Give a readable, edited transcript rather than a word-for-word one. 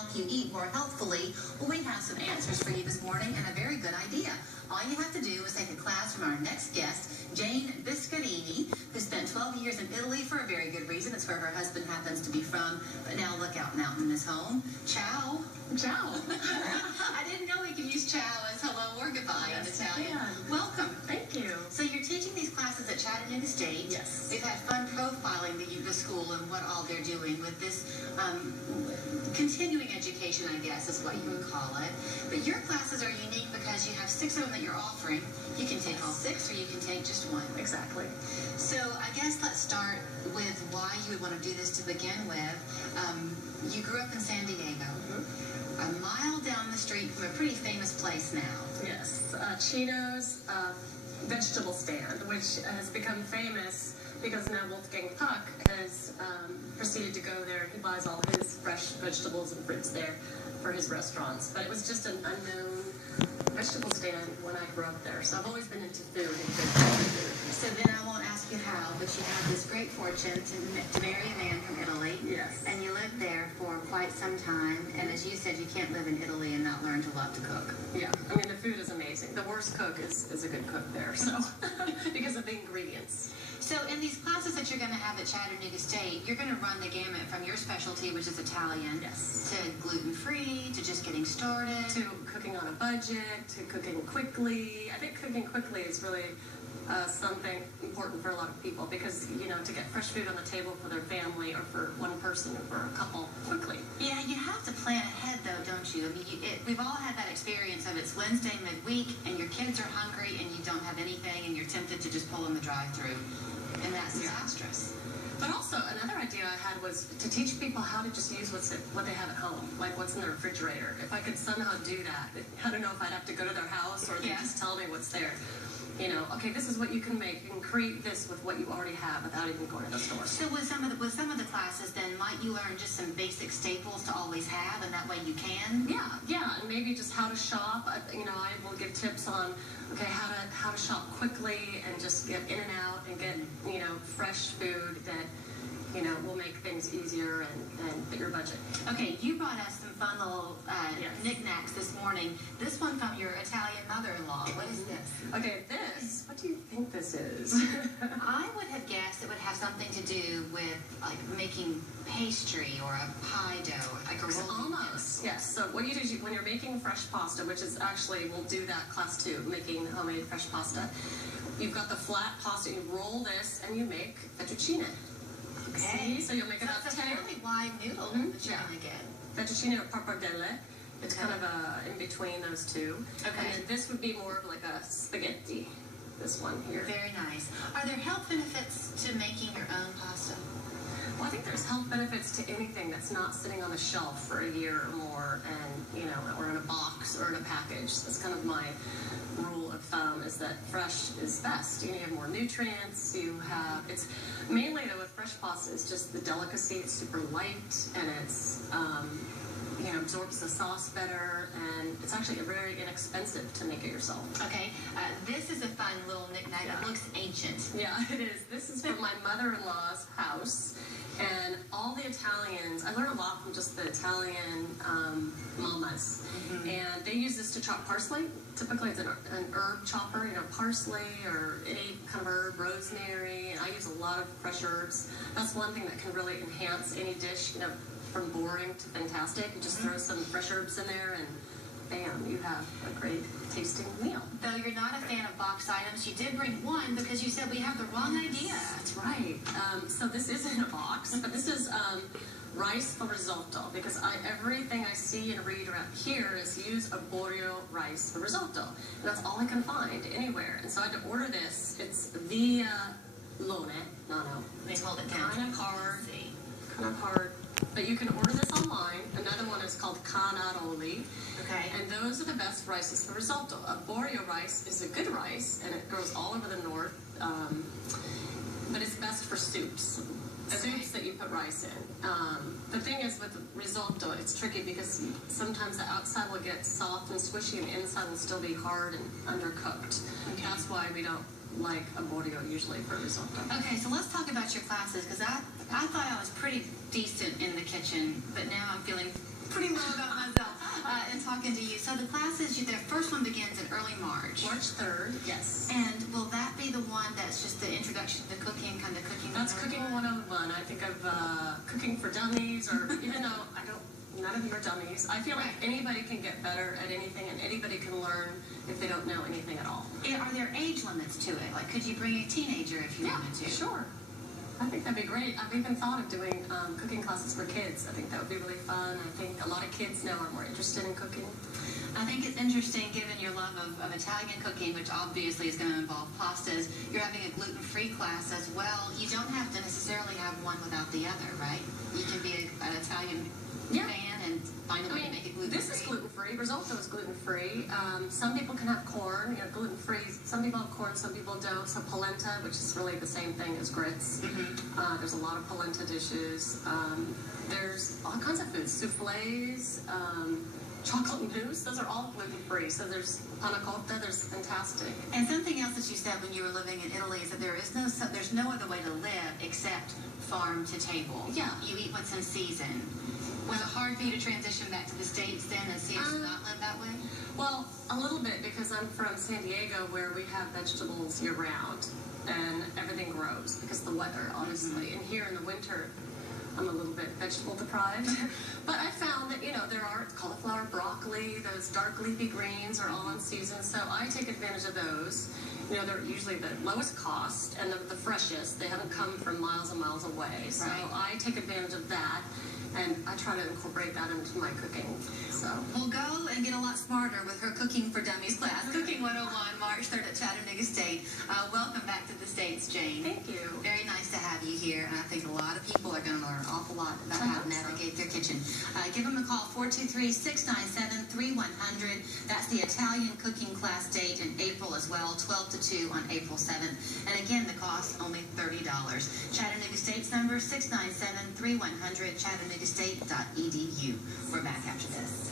help you eat more healthfully? Well, we have some answers for you this morning and a very good idea. All you have to do is take a class from our next guest, Jane Biscarini, who spent 12 years in Italy for a very good reason. It's where her husband happens to be from. But now look out and out in his home. Ciao. Ciao. I didn't know we could use ciao as hello or goodbye in Italian. Welcome. Thank you. So you're teaching these classes at Chattanooga State. Yes. We've had fun profiling the school and what all they're doing with this continuing education, I guess is what you would call it. But your classes are unique because you have 6 of them that you're offering. You can take all 6 or you can take just one. Exactly. So I guess let's start with why you would want to do this to begin with. You grew up in San Diego. A mile down the street from a pretty famous place now. Yes. Chino's vegetable stand, which has become famous because now Wolfgang Puck has proceeded to go there. He buys all his fresh vegetables and fruits there for his restaurants. But it was just an unknown vegetable stand when I grew up there. So I've always been into food and good food. So then I won't ask you how, but you have this great fortune to marry a man from Italy. Yes. And you lived there for quite some time. And as you said, you can't live in Italy and not learn to love to cook. Yeah. I mean, the food is amazing. The worst cook is a good cook there. So because of the ingredients. So in these classes that you're going to have at Chattanooga State, you're going to run the gamut from your specialty, which is Italian, Yes. to gluten-free, to just getting started. To cooking on a budget, to cooking quickly. I think cooking quickly is really something important for a lot of people because, you know, to get fresh food on the table for their family or for one person or for a couple quickly. Yeah, you have to plan ahead, though, don't you? I mean, we've all had that experience of it's Wednesday midweek and your kids are hungry and you don't have anything and you're tempted to just pull in the drive-thru. And that's disastrous. But also, another idea I had was to teach people how to just use what they have at home, like what's in their refrigerator. If I could somehow do that, I don't know if I'd have to go to their house or they just tell me what's there. You know, okay, this is what you can make. You can create this with what you already have without even going to the store. So with some of the classes, then, might you learn just some basic staples to always have, and that way you can? Yeah, and maybe just how to shop. You know, I will give tips on, okay, how to shop quickly and just get in and out and get, you know, fresh food that, you know, will make things easier and fit your budget. Okay, you brought us some fun little knickknacks this morning. This one from your Italian mother-in-law. What is this? Okay, this. What do you think this is? I would have guessed it would have something to do with like making pastry or a pie dough, like a roll. Almost. Yes. So what you do is when you're making fresh pasta, which is actually we'll do that class 2, making homemade fresh pasta. You've got the flat pasta. You roll this and you make fettuccine. Okay. See? So you'll make about 10. It's a fairly wide noodle that you're going to get. Fettuccine or pappardelle. It's kind of in between those two. Okay. And then this would be more of like a spaghetti. This one here. Very nice. Are there health benefits to making your own pasta? Well, I think there's health benefits to anything that's not sitting on the shelf for a year or more, and you know, or in a box or in a package. That's kind of my rule of thumb, is that fresh is best. You know, you have more nutrients. You have it's mainly though with fresh pasta, it's just the delicacy. It's super light and it's you know, absorbs the sauce better, and it's actually very inexpensive to make it yourself. Okay, this is a fun little knickknack. Yeah. It looks ancient. Yeah, it is. This is from my mother-in-law's house, and all the Italians, I learned a lot from just the Italian mamas, and they use this to chop parsley. Typically it's an herb chopper, you know, parsley or any kind of herb, rosemary, and I use a lot of fresh herbs. That's one thing that can really enhance any dish, you know, from boring to fantastic. You just throw some fresh herbs in there and bam, you have a great tasting meal. Though you're not a fan of box items, you did bring one because you said we have the wrong idea. That's right. So this isn't a box, but this is rice for risotto, because everything I see and read around here is use arborio rice for risotto. And that's all I can find anywhere. And so I had to order this. It's via lone. No. They hold it down. Kind of hard. But you can order this online. Another one is called canaroli. Okay. And those are the best rices for risotto. Arborio rice is a good rice, and it grows all over the north. But it's best for soups. Soups that you put rice in. The thing is with risotto, it's tricky because sometimes the outside will get soft and squishy and the inside will still be hard and undercooked. Okay. That's why we don't like arborio usually for risotto. Okay, so let's talk about your classes, because I thought I was pretty decent in the kitchen, but now I'm feeling pretty low talking to you. So the classes, their first one begins in early March. March 3rd, yes. And will that be the one that's just the introduction to cooking, kind of cooking? That's Cooking 101. I think of Cooking for Dummies, or even though none of you are dummies, I feel like anybody can get better at anything, and anybody can learn if they don't know anything at all. Are there age limits to it? Like, could you bring a teenager if you wanted to? Sure. I think that'd be great. I've even thought of doing cooking classes for kids. I think that would be really fun. I think a lot of kids now are more interested in cooking. I think it's interesting, given your love of Italian cooking, which obviously is going to involve pastas. You're having a gluten-free class as well. You don't have to necessarily have one without the other, right? You can be an Italian fan and find a way to make it gluten-free. This is gluten-free. Risotto is gluten-free. Some people can have corn, gluten-free. Some people have corn, some people don't. So polenta, which is really the same thing as grits. There's a lot of polenta dishes. There's all kinds of foods. Souffles, chocolate mousse, those are all gluten-free. So there's panna cotta, there's fantastic. And something else that you said when you were living in Italy is that there's no other way to live except farm to table. Yeah. You eat what's in season. Was it hard for you to transition back to the States then and see us not live that way? Well, a little bit, because I'm from San Diego, where we have vegetables year-round, and everything grows because of the weather, obviously. And here in the winter, I'm a little bit vegetable deprived. But I found that, there are cauliflower, broccoli, those dark leafy greens are all in season, so I take advantage of those. They're usually the lowest cost and the freshest. They haven't come from miles and miles away. So I take advantage of that, and I try to incorporate that into my cooking. So we'll go and get a lot smarter with her Cooking for Dummies class. Cooking 101, March 3rd at Chattanooga State. Welcome back to the States, Jane. Thank you. Very nice to have you here, and I think a lot of people are going to learn an awful lot about how to navigate their kitchen. Give them a call, 423-697-3100. That's the Italian cooking class date in April as well, 12 to 2 on April 7th. And again, the cost only $30. Chattanooga State's number, 697-3100, chattanoogastate.edu. We're back after this.